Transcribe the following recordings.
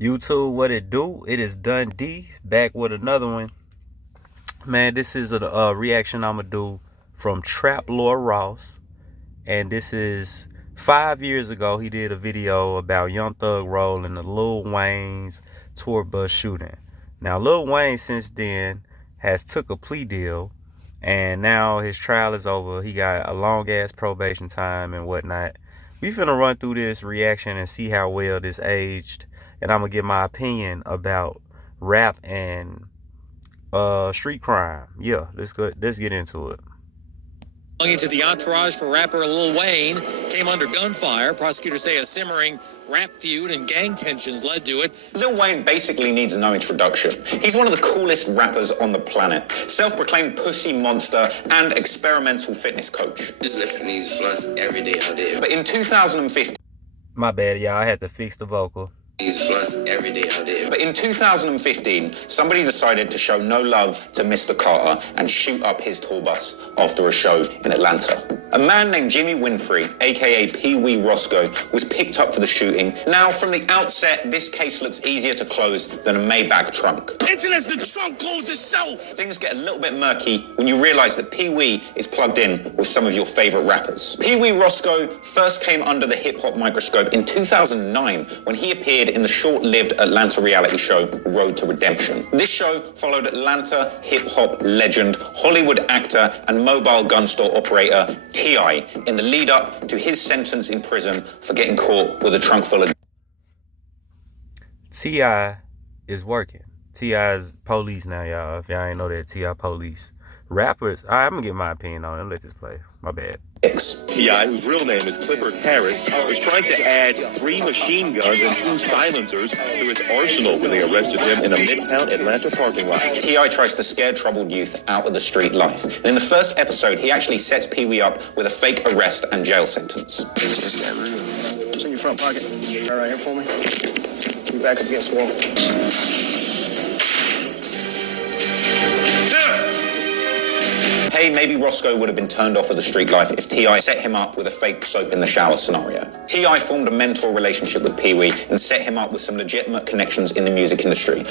YouTube, what it do? It is Done D back with another one. Man, this is a reaction I'm gonna do from Trap Lord Ross, and this is 5 years ago. He did a video about Young Thug rolling the Lil Wayne's tour bus shooting. Now, Lil Wayne since then has took a plea deal, and now his trial is over. He got a long ass probation time and whatnot. We finna run through this reaction and see how well this aged, and I'm gonna give my opinion about rap and street crime. Yeah, let's get into it. Belonging to the entourage for rapper Lil Wayne came under gunfire. Prosecutors say a simmering rap feud and gang tensions led to it. Lil Wayne basically needs no introduction. He's one of the coolest rappers on the planet. Self-proclaimed pussy monster and experimental fitness coach. Just lifting these blunts every day out there. But in 2015... My bad, y'all. I had to fix the vocal. These blunts every day out there. But in 2015, somebody decided to show no love to Mr. Carter and shoot up his tour bus after a show in Atlanta. A man named Jimmy Winfrey, aka Pee Wee Roscoe, was picked up for the shooting. Now, from the outset, this case looks easier to close than a Maybach trunk. Internet's the trunk closed itself. Things get a little bit murky when you realize that Pee Wee is plugged in with some of your favorite rappers. Pee Wee Roscoe first came under the hip-hop microscope in 2009 when he appeared in the short-lived Atlanta reality show Road to Redemption. This show followed Atlanta hip-hop legend, Hollywood actor, and mobile gun store operator T.I. in the lead-up to his sentence in prison for getting caught with a trunk full of... T.I. is working. T.I. is police now, y'all. If y'all ain't know that, T.I. police. Rappers, I'm gonna get my opinion on it. Let this play. My bad. T.I., whose real name is Clifford Harris, was trying to add 3 machine guns and 2 silencers to his arsenal when they arrested him in a Midtown Atlanta parking lot. T.I. tries to scare troubled youth out of the street life. And in the first episode, he actually sets Pee Wee up with a fake arrest and jail sentence. This got real. It's in your front pocket. All right, here for me. You back up against the wall. Hey, maybe Roscoe would have been turned off of the street life if T.I. set him up with a fake soap in the shower scenario. T.I. formed a mentor relationship with Pee Wee and set him up with some legitimate connections in the music industry.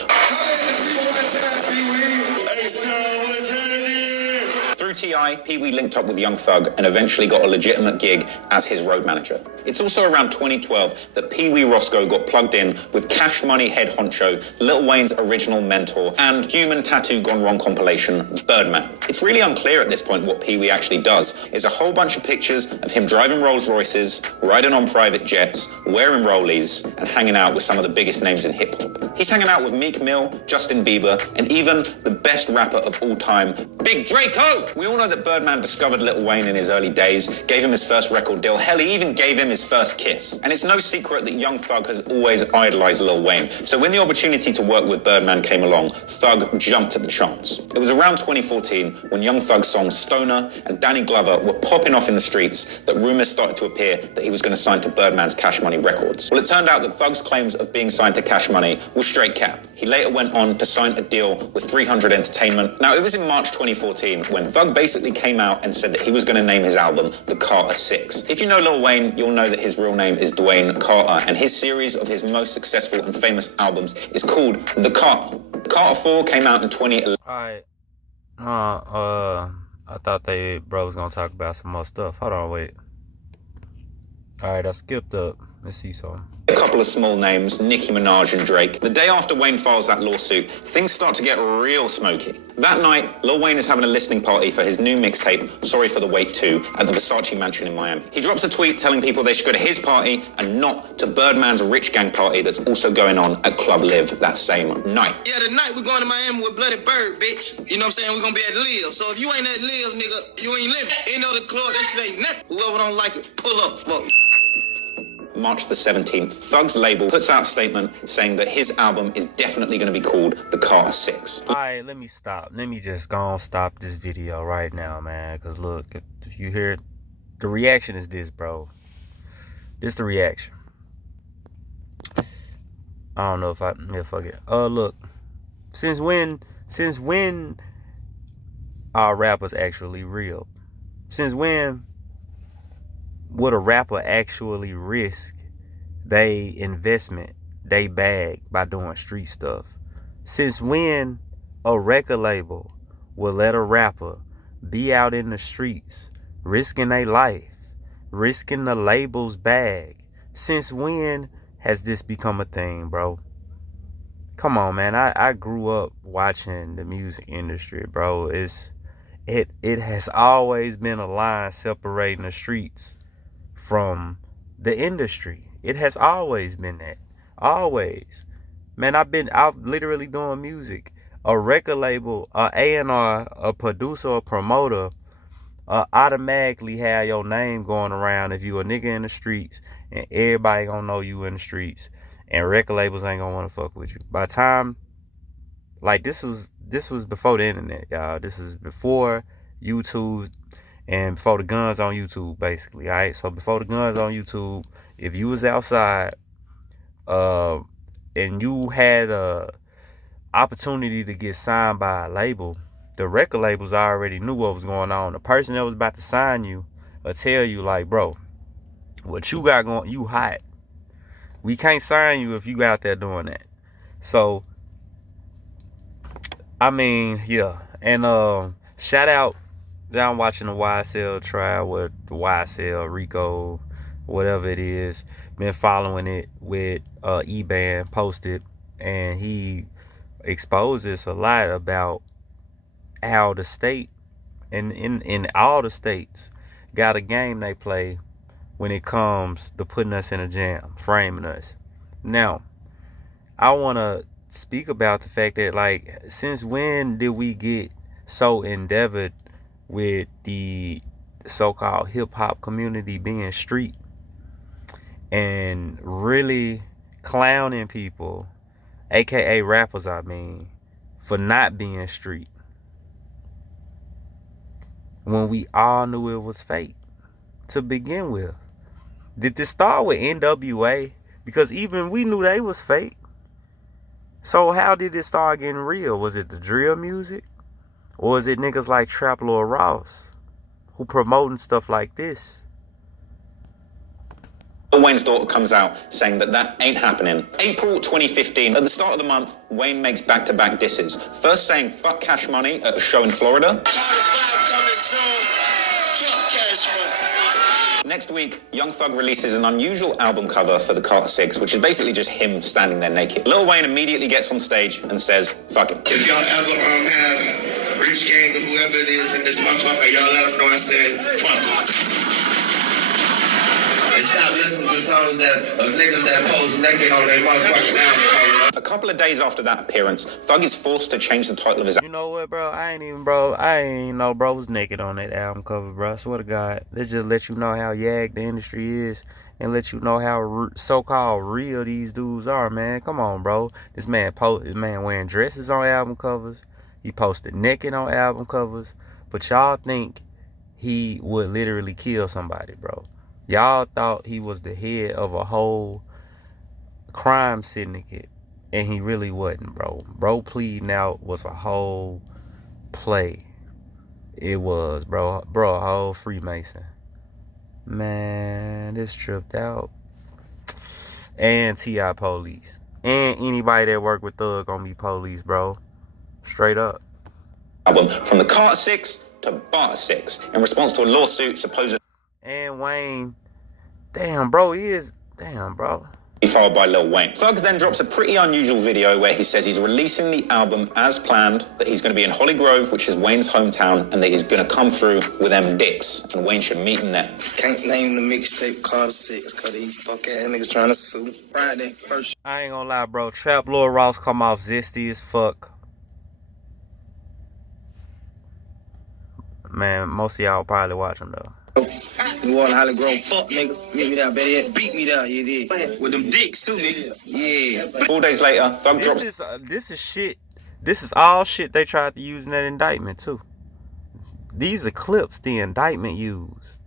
Through T.I., Pee Wee linked up with Young Thug and eventually got a legitimate gig as his road manager. It's also around 2012 that Pee Wee Roscoe got plugged in with Cash Money head honcho, Lil Wayne's original mentor, and Human Tattoo Gone Wrong compilation, Birdman. It's really unclear at this point what Pee Wee actually does. It's a whole bunch of pictures of him driving Rolls Royces, riding on private jets, wearing rollies, and hanging out with some of the biggest names in hip-hop. He's hanging out with Meek Mill, Justin Bieber, and even the best rapper of all time, Big Draco! We all know that Birdman discovered Lil Wayne in his early days, gave him his first record deal, hell, he even gave him his first kiss. And it's no secret that Young Thug has always idolized Lil Wayne. So when the opportunity to work with Birdman came along, Thug jumped at the chance. It was around 2014 when Young Thug's songs Stoner and Danny Glover were popping off in the streets that rumors started to appear that he was going to sign to Birdman's Cash Money Records. Well, it turned out that Thug's claims of being signed to Cash Money was straight cap. He later went on to sign a deal with 300 Entertainment. Now, it was in March 2014 when Thug basically came out and said that he was going to name his album The Carter 6. If you know Lil Wayne, you'll know that his real name is Dwayne Carter, and his series of his most successful and famous albums is called The Carter. Carter 4 came out in 2011. Alright. I thought bro was gonna talk about some more stuff. Hold on, wait. Alright, I skipped up. Let's see something. A couple of small names, Nicki Minaj and Drake. The day after Wayne files that lawsuit, things start to get real smoky. That night, Lil Wayne is having a listening party for his new mixtape, Sorry for the Wait 2, at the Versace mansion in Miami. He drops a tweet telling people they should go to his party and not to Birdman's Rich Gang party that's also going on at Club Live that same night. Yeah, tonight we're going to Miami with Bloody Bird, bitch. You know what I'm saying? We're gonna be at Live. So if you ain't at Live, nigga, you ain't living. Ain't no the club, that shit ain't nothing. Whoever don't like it, pull up, fuck. March the 17th, Thug's label puts out a statement saying that his album is definitely going to be called The Carter 6. Alright, let me stop. Let me just go and stop this video right now, man. Because look, if you hear it, the reaction is this, bro. This the reaction. I don't know if fuck it. Look. Since when are rappers actually real? Since when would a rapper actually risk they investment they bag by doing street stuff? Since when a record label will let a rapper be out in the streets, risking their life, risking the label's bag? Since when has this become a thing, bro? Come on, man. I grew up watching the music industry, bro. It has always been a line separating the streets from the industry. It has always been that. Always. Man, I've literally doing music. A record label, a A&R, a producer, a promoter, automatically have your name going around if you a nigga in the streets, and everybody gonna know you in the streets, and record labels ain't gonna want to fuck with you. By the time, like, this was before the internet, y'all. This is before YouTube and before the guns on YouTube, basically. All right, so before the guns on YouTube, if you was outside, and you had a opportunity to get signed by a label, the record labels already knew what was going on. The person that was about to sign you will tell you, like, bro, what you got going, you hot. We can't sign you if you out there doing that. So, I mean, yeah. And shout out, I'm watching the YSL trial with the YSL, Rico, whatever it is. Been following it with E-Band posted, and he exposes a lot about how the state and in all the states got a game they play when it comes to putting us in a jam, framing us. Now, I want to speak about the fact that, like, since when did we get so endeavored with the so-called hip-hop community being street and really clowning people, aka rappers, I mean, for not being street, when we all knew it was fake to begin with? Did this start with NWA? Because even we knew they was fake. So how did it start getting real? Was it the drill music? Or is it niggas like Trap Lord Ross who promoting stuff like this? Wayne's daughter comes out saying that ain't happening. April 2015, at the start of the month, Wayne makes back-to-back disses. First saying fuck Cash Money at a show in Florida. Next week, Young Thug releases an unusual album cover for the Carter 6, which is basically just him standing there naked. Lil Wayne immediately gets on stage and says, fuck it. If y'all ever have Rich Gang or whoever it is in this motherfucker, y'all let them know I said, fuck it. And stop listening to songs of niggas that pose naked on their motherfucking album. A couple of days after that appearance, Thug is forced to change the title of his You know what, bro? I ain't know bro was naked on that album cover, bro. I swear to God. Let's just let you know how yag the industry is and let you know how so-called real these dudes are, man. Come on, bro. This man wearing dresses on album covers. He posted naked on album covers. But y'all think he would literally kill somebody, bro. Y'all thought he was the head of a whole crime syndicate. And he really wasn't, bro. Bro pleading out was a whole play. It was, bro. Bro, a whole Freemason. Man, this tripped out. And T.I. police. And anybody that work with Thug gonna be police, bro. Straight up. Album from the Carter 6 to Barter 6 in response to a lawsuit supposedly. And Wayne. Damn, bro. Followed by Lil Wayne. Thug then drops a pretty unusual video where he says he's releasing the album as planned, that he's going to be in Holly Grove, which is Wayne's hometown, and that he's going to come through with them dicks, and Wayne should meet him there. Can't name the mixtape Carter 6 because these fuck ass niggas trying to sue. Friday, first. I ain't gonna lie, bro. Trap Lord Ross come off zesty as fuck. Man, most of y'all probably watch him, though. You want Holly Grove, fuck nigga. Meet me down, better yet, beat me down, you did. With them dicks too, nigga. Yeah. 4 days later, Thug drops. This is shit. This is all shit they tried to use in that indictment too. These are clips the indictment used,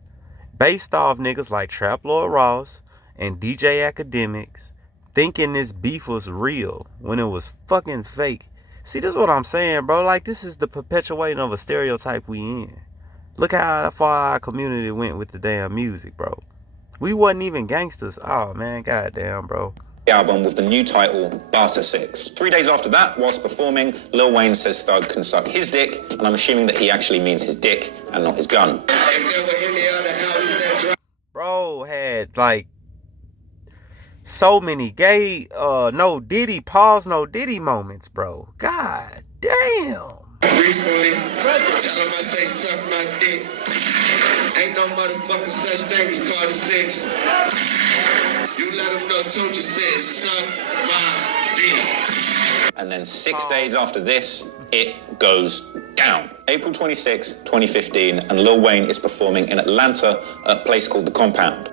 based off niggas like Trap Lord Ross and DJ Academics, thinking this beef was real when it was fucking fake. See, this is what I'm saying, bro. Like, this is the perpetuating of a stereotype we in. Look how far our community went with the damn music, bro. We wasn't even gangsters. Oh, man, goddamn, bro. album with the new title Barter 6. 3 days after that, whilst performing, Lil Wayne says Thug can suck his dick, and I'm assuming that he actually means his dick and not his gun. Bro had like so many gay no Diddy moments, bro. God damn. Recently, tell him I say suck my dick. Ain't no motherfucking such thing as Carter 6. You let him know Tunchi said suck my dick. And then 6 days after this, it goes down. April 26, 2015, and Lil Wayne is performing in Atlanta at a place called The Compound.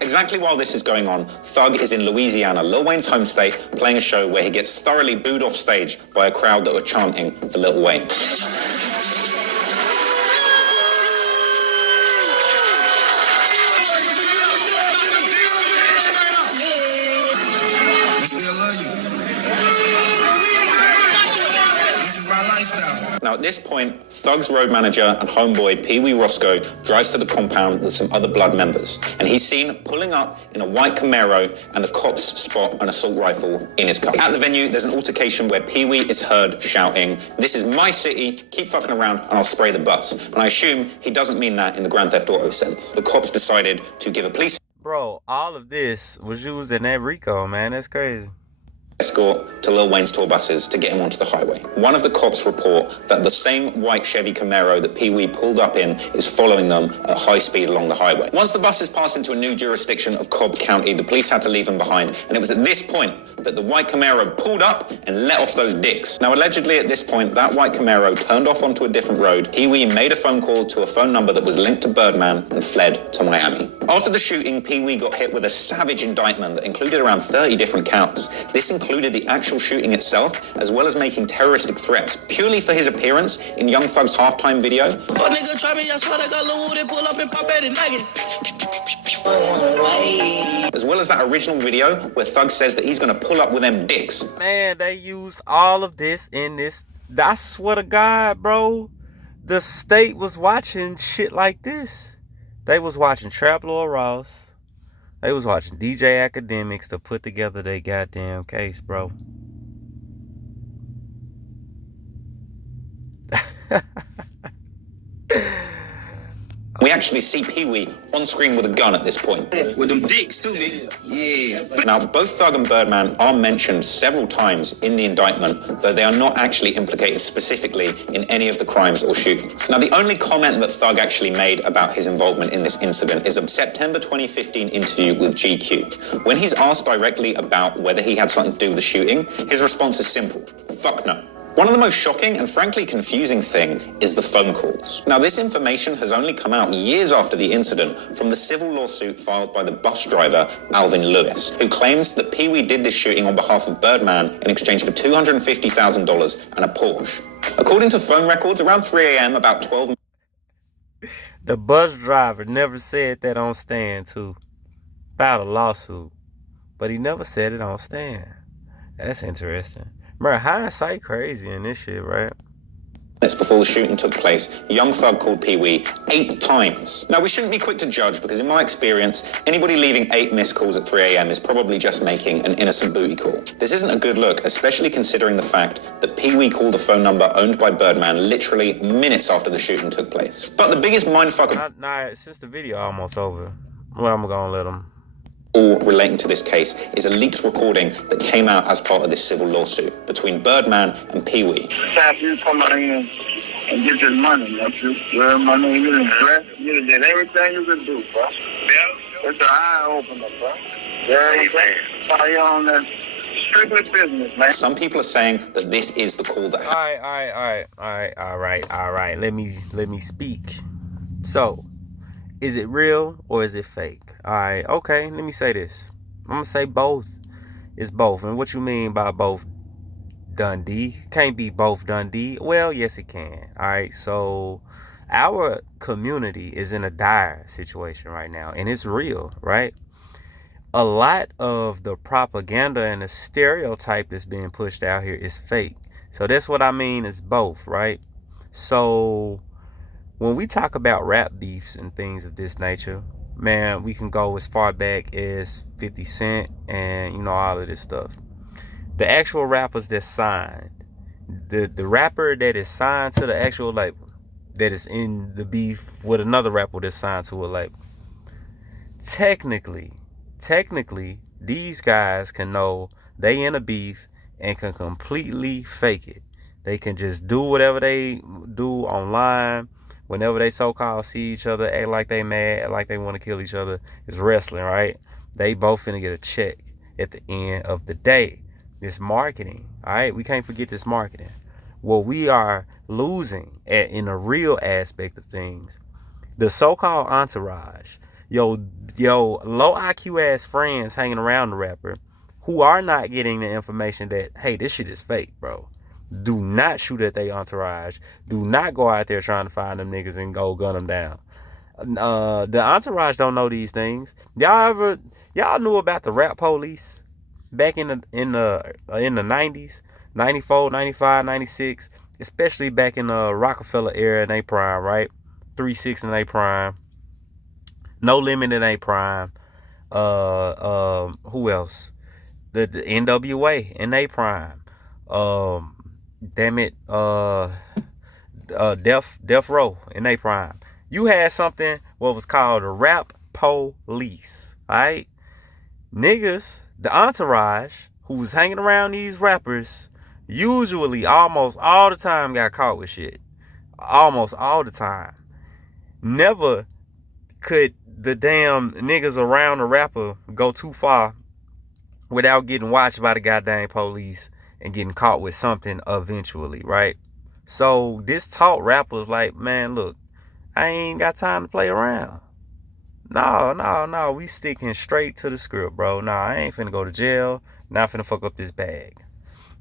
Exactly while this is going on, Thug is in Louisiana, Lil Wayne's home state, playing a show where he gets thoroughly booed off stage by a crowd that were chanting for Lil Wayne. Now at this point, Thug's road manager and homeboy Pee Wee Roscoe drives to the compound with some other blood members, and he's seen pulling up in a white Camaro, and the cops spot an assault rifle in his car. At the venue, there's an altercation where Pee Wee is heard shouting, "This is my city, keep fucking around and I'll spray the bus." And I assume he doesn't mean that in the Grand Theft Auto sense. The cops decided to give a police Bro, all of this was used in that Rico, man. That's crazy. escort to Lil Wayne's tour buses to get him onto the highway. One of the cops report that the same white Chevy Camaro that Pee Wee pulled up in is following them at high speed along the highway. Once the buses passed into a new jurisdiction of Cobb County, the police had to leave them behind, and it was at this point that the white Camaro pulled up and let off those dicks. Now, allegedly at this point, that white Camaro turned off onto a different road. Pee Wee made a phone call to a phone number that was linked to Birdman and fled to Miami. After the shooting, Pee Wee got hit with a savage indictment that included around 30 different counts. This included the actual shooting itself, as well as making terroristic threats purely for his appearance in Young Thug's halftime video. As well as that original video where Thug says that he's gonna pull up with them dicks. Man, they used all of this in this. I swear to God, bro, the state was watching shit like this. They was watching Trap Lord Ross. They was watching DJ Academics to put together their goddamn case, bro. We actually see Pee Wee on screen with a gun at this point. With them dicks too, nigga. Yeah. Now, both Thug and Birdman are mentioned several times in the indictment, though they are not actually implicated specifically in any of the crimes or shootings. Now, the only comment that Thug actually made about his involvement in this incident is a September 2015 interview with GQ. When he's asked directly about whether he had something to do with the shooting, his response is simple: fuck no. One of the most shocking and frankly confusing thing is the phone calls. Now, this information has only come out years after the incident from the civil lawsuit filed by the bus driver, Alvin Lewis, who claims that Pee Wee did this shooting on behalf of Birdman in exchange for $250,000 and a Porsche. According to phone records, around 3 a.m., about 12... The bus driver never said that on stand, too. About a lawsuit. But he never said it on stand. That's interesting. Bro, hindsight crazy in this shit, right? minutes before the shooting took place, Young Thug called Pee Wee 8 times. Now, we shouldn't be quick to judge because in my experience, anybody leaving 8 missed calls at 3 a.m. is probably just making an innocent booty call. This isn't a good look, especially considering the fact that Pee Wee called a phone number owned by Birdman literally minutes after the shooting took place. But the biggest mindfuck... Nah, since the video almost over, well, I'm gonna let him... all relating to this case is a leaked recording that came out as part of this civil lawsuit between Birdman and Pee Wee. After you come out here and get your money, your money, you did everything you could do, bro. Yeah. It's an eye opener, bro. Yeah, so you're on that strictly business, man. Some people are saying that this is the call that... All right. Let me speak. So, is it real or is it fake? All right, okay, let me say this. I'm going to say both. It's both. And what you mean by both, Dundee? Can't be both, Dundee. Well, yes, it can. All right, so our community is in a dire situation right now, and it's real, right? A lot of the propaganda and the stereotype that's being pushed out here is fake. So that's what I mean is both, right? So when we talk about rap beefs and things of this nature, man, we can go as far back as 50 Cent and, you know, all of this stuff. The actual rappers that signed, the rapper that is signed to the actual label, that is in the beef with another rapper that's signed to a label, technically, these guys can know they in a beef and can completely fake it. They can just do whatever they do online. Whenever they so-called see each other, act like they mad, act like they want to kill each other. It's wrestling, right? They both finna get a check at the end of the day. This marketing, all right? We can't forget this marketing. What we are losing in the real aspect of things, the so-called entourage, yo low IQ ass friends hanging around the rapper who are not getting the information that, hey, this shit is fake, bro. Do not shoot at their entourage. Do not go out there trying to find them niggas and go gun them down. The entourage don't know these things. Y'all knew about the rap police back in the 90s, 94, 95, 96, especially back in the Rockefeller era in their prime, right? 3 6 in their prime. No Limit in their prime. Who else? The NWA in their prime. Death Row in their prime. You had something what was called a rap police, alright? Niggas, the entourage who was hanging around these rappers, usually almost all the time got caught with shit. Almost all the time. Never could the damn niggas around the rapper go too far without getting watched by the goddamn police and getting caught with something eventually, right? So this taught rappers like, man, look, I ain't got time to play around. No, we sticking straight to the script, bro. Nah, I ain't finna go to jail. Not finna fuck up this bag.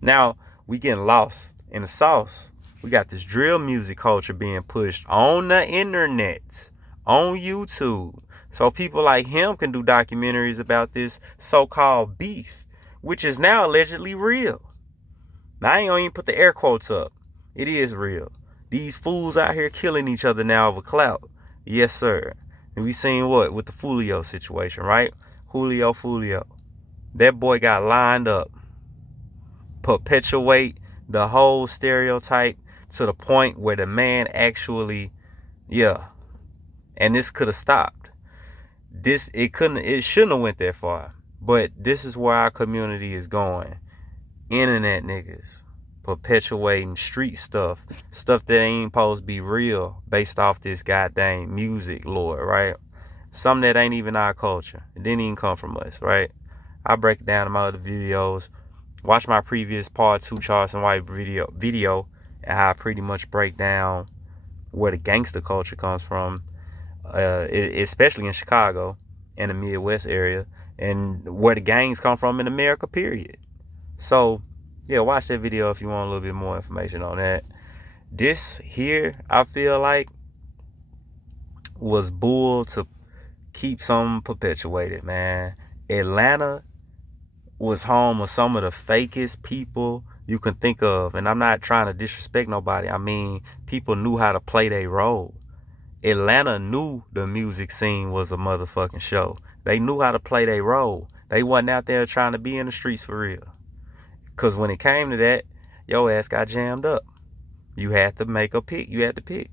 Now, we getting lost in the sauce. We got this drill music culture being pushed on the internet, on YouTube. So people like him can do documentaries about this so-called beef, which is now allegedly real. Now, I ain't gonna even put the air quotes up. It is real. These fools out here killing each other now over clout. Yes, sir. And we seen what? With the Fulio situation, right? Fulio. That boy got lined up. Perpetuate the whole stereotype to the point where the man actually, and this could have stopped. It shouldn't have went that far. But this is where our community is going. Internet niggas perpetuating street stuff that ain't supposed to be real based off this goddamn music lore, right? Something that ain't even our culture. It didn't even come from us, right? I break it down in my other videos. Watch my previous part 2 Charles and White video and how I pretty much break down where the gangster culture comes from, especially in Chicago and the Midwest area, and where the gangs come from in America, period. So, yeah, watch that video if you want a little bit more information on that. This here, I feel like, was bull to keep something perpetuated, man. Atlanta was home of some of the fakest people you can think of. And I'm not trying to disrespect nobody. I mean, people knew how to play their role. Atlanta knew the music scene was a motherfucking show. They knew how to play their role. They wasn't out there trying to be in the streets for real. Because when it came to that, your ass got jammed up. You had to make a pick. You had to pick.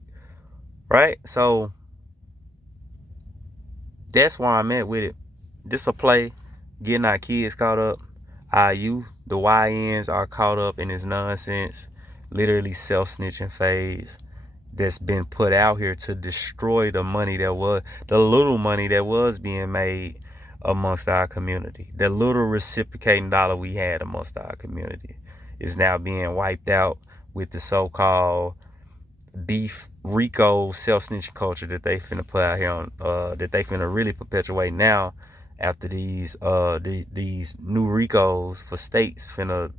Right? So, that's why I'm at with it. This a play. Getting our kids caught up. Our youth, the YNs, are caught up in this nonsense. Literally self-snitching phase that's been put out here to destroy the money that was, the little money that was being made amongst our community. The little reciprocating dollar we had amongst our community is now being wiped out with the so-called beef RICO self-snitching culture that they finna put out here on, that they finna really perpetuate now after these new RICOs for states finna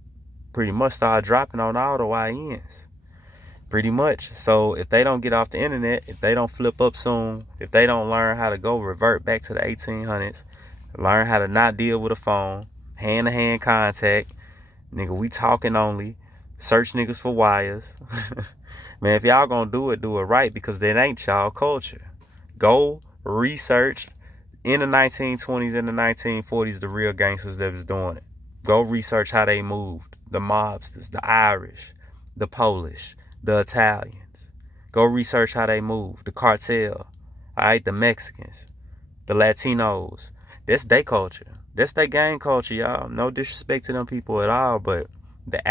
pretty much start dropping on all the YNs. Pretty much. So if they don't get off the internet, if they don't flip up soon, if they don't learn how to go revert back to the 1800s, learn how to not deal with a phone, hand-to-hand contact, nigga, we talking only, Search niggas for wires. Man, if y'all gonna do it right, because that ain't y'all culture. Go research in the 1920s and the 1940s the real gangsters that was doing it. Go research how they moved. The mobsters, the Irish, the Polish, the Italians. Go research how they moved. The cartel, all right, the Mexicans, the Latinos. That's their culture. That's their gang culture, y'all. No disrespect to them people at all, but the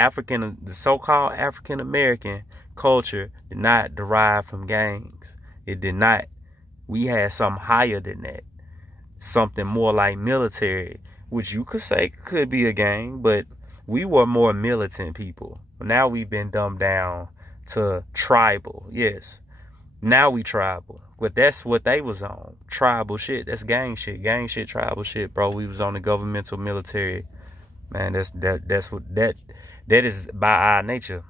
so-called African American culture did not derive from gangs. It did not. We had something higher than that. Something more like military, which you could say could be a gang, but we were more militant people. Now we've been dumbed down to tribal. Yes, now we tribal. But that's what they was on. Tribal shit. That's gang shit. Gang shit, tribal shit, bro. We was on the governmental military. Man, that's what is by our nature.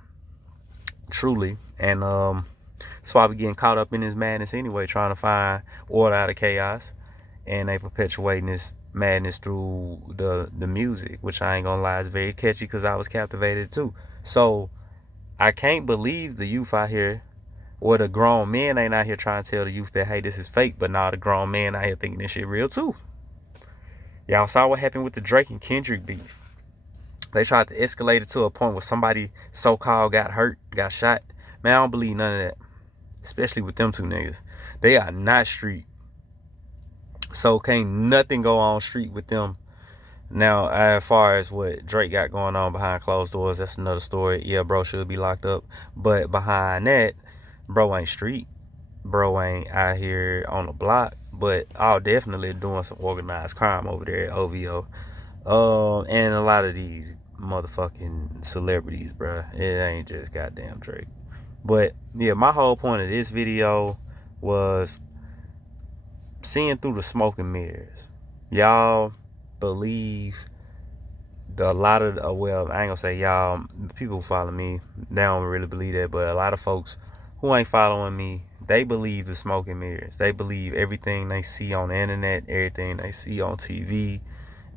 Truly. And that's why we getting caught up in this madness anyway, trying to find order out of chaos. And they perpetuating this madness through the music, which I ain't gonna lie, is very catchy because I was captivated too. So I can't believe the youth out here, or the grown men ain't out here trying to tell the youth that, hey, this is fake, but now the grown men out here thinking this shit real too. Y'all saw what happened with the Drake and Kendrick beef. They tried to escalate it to a point where somebody so-called got hurt, got shot. Man, I don't believe none of that. Especially with them two niggas. They are not street. So can't nothing go on street with them. Now, as far as what Drake got going on behind closed doors, that's another story. Yeah, bro should be locked up. But behind that, bro ain't street. Bro ain't out here on the block. But all definitely doing some organized crime over there at OVO. And a lot of these motherfucking celebrities, bro. It ain't just goddamn Drake. But yeah, my whole point of this video was seeing through the smoke and mirrors. Y'all believe a lot of, well, I ain't gonna say y'all, people who follow me, they don't really believe that, but a lot of folks who ain't following me, they believe the smoke and mirrors. They believe everything they see on the internet, everything they see on TV,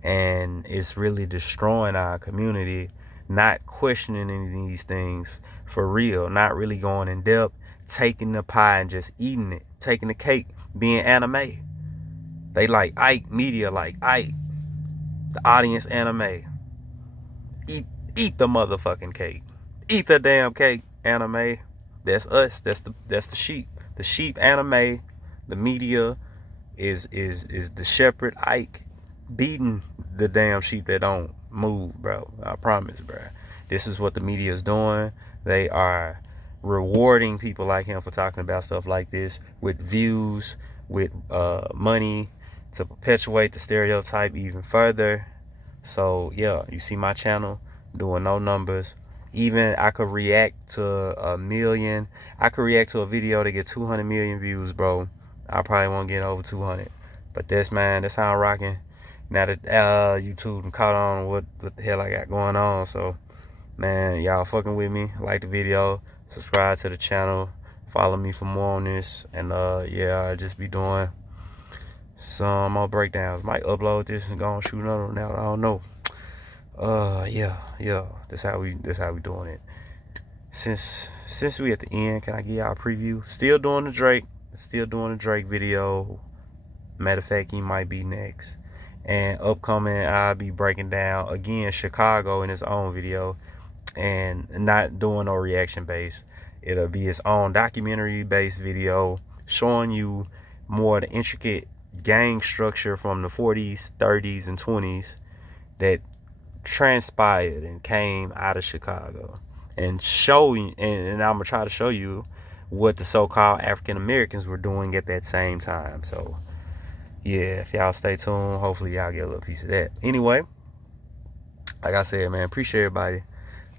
and it's really destroying our community, not questioning any of these things for real, not really going in depth, taking the pie and just eating it, taking the cake, being anime. They like Ike, media like Ike, the audience anime. Eat the motherfucking cake. Eat the damn cake, anime. That's us. That's the sheep. The sheep anime. The media is the shepherd Ike beating the damn sheep that don't move, bro. I promise, bro. This is what the media is doing. They are rewarding people like him for talking about stuff like this with views, with money, to perpetuate the stereotype even further. So yeah, you see my channel doing no numbers. Even I could react to a million. I could react to a video that get 200 million views, bro. I probably won't get over 200. But that's how I'm rocking. Now that YouTube done caught on what the hell I got going on. So man, y'all fucking with me. Like the video, subscribe to the channel, follow me for more on this. And yeah, I'll just be doing some more breakdowns. Might upload this and go and shoot another one out. I don't know. Yeah. That's how we doing it. Since we at the end, can I give y'all a preview? Still doing the Drake video. Matter of fact, he might be next. And upcoming, I'll be breaking down again Chicago in its own video, and not doing no reaction based. It'll be its own documentary based video showing you more of the intricate gang structure from the 40s, 30s, and 20s that transpired and came out of Chicago, and showing, and I'm gonna try to show you what the so-called African Americans were doing at that same time. So yeah, if y'all stay tuned, hopefully y'all get a little piece of that. Anyway, like I said, man, appreciate everybody.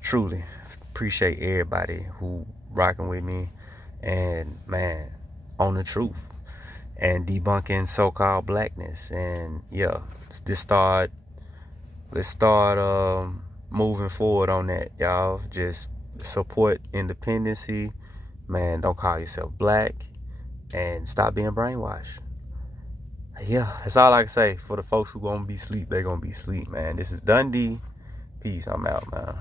Truly appreciate everybody who rocking with me, and man, on the truth and debunking so-called blackness. And yeah, let's start moving forward on that, y'all. Just support independency, man. Don't call yourself black, and stop being brainwashed. Yeah, that's all I can say. For the folks who gonna be asleep, they gonna be asleep, man. This is Dundee. Peace. I'm out, man.